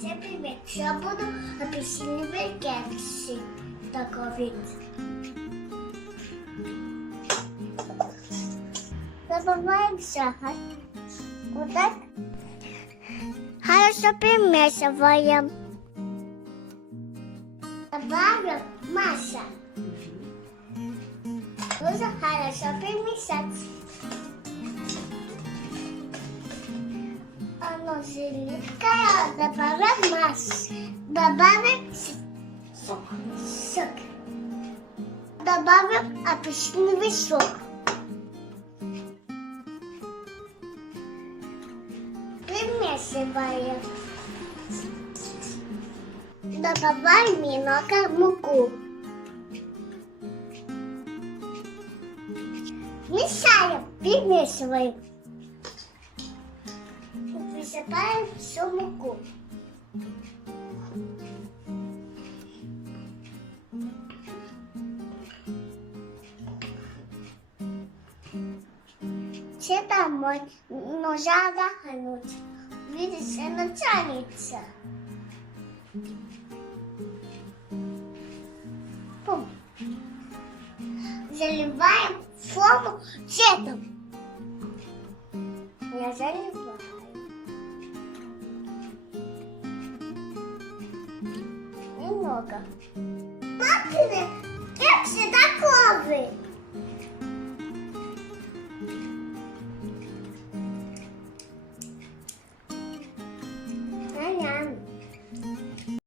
Всем привет! Я буду апельсиновые кексы готовить. Добавляем сахар. Вот так. Хорошо перемешиваем. Добавим масло. Нужно хорошо перемешать. Оно жидкое, добавим масло. Добавим сок. Добавим апельсиновый сок. Примешиваем. Добавляем немного муку. Мешаем, перемешиваем. Высыпаем всю муку. Все домой нужно отдохнуть. Видишь, она тянется. Пум. Заливаем форму цветом. Я заливаю. Немного. Папины кексы готовы.